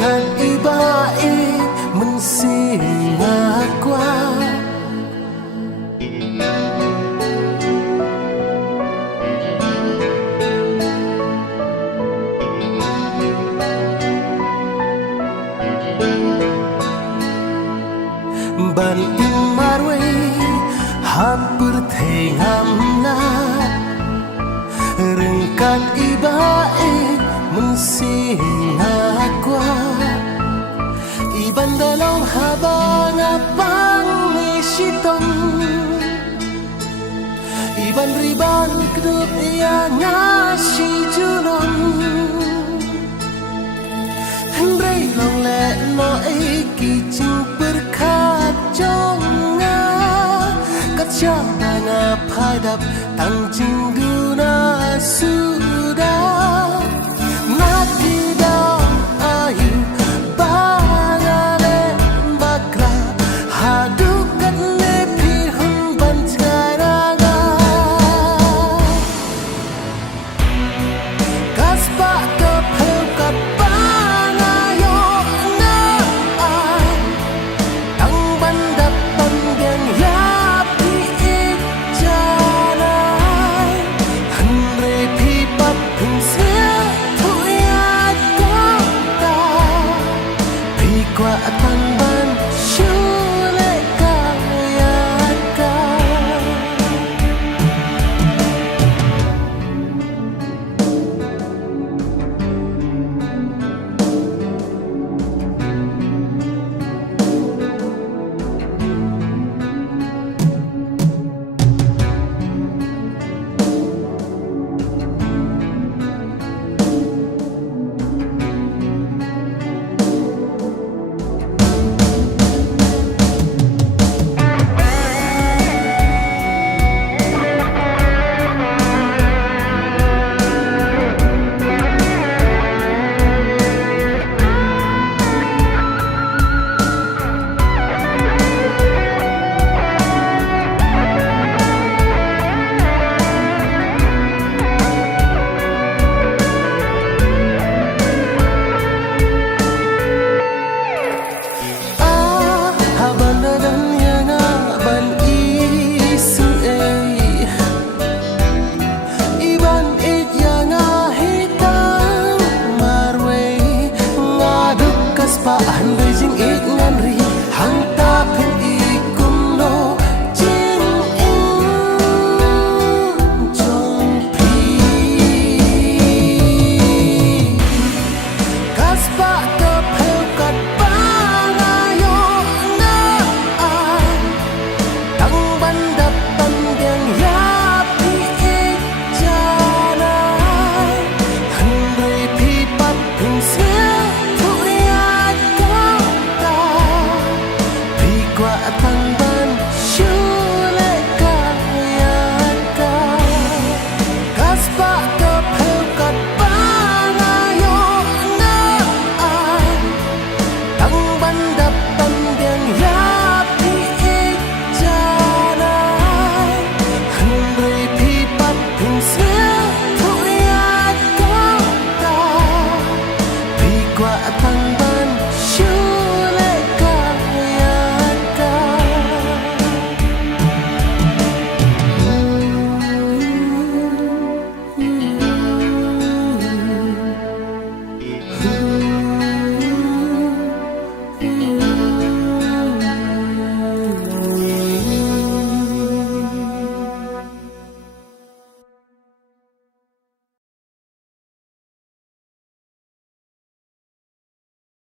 kan ibae mensingakwa ban imarwe hampir tengamna rengkan ibae mensingakwa iban dalam habana pangisitong iban riban kedup yang ngasih julong Hendrai long le no eki cing berkat jonga kaca nga padap tang cing guna sudah nakidang ayu bangale bakra hadukat nepi humban caraga kaspa kapel kapanayo na tang bandap pangyang yapi ijanay andre pipap pinsya tuyat kota pikwa atang ban syule kayaka Pak Andre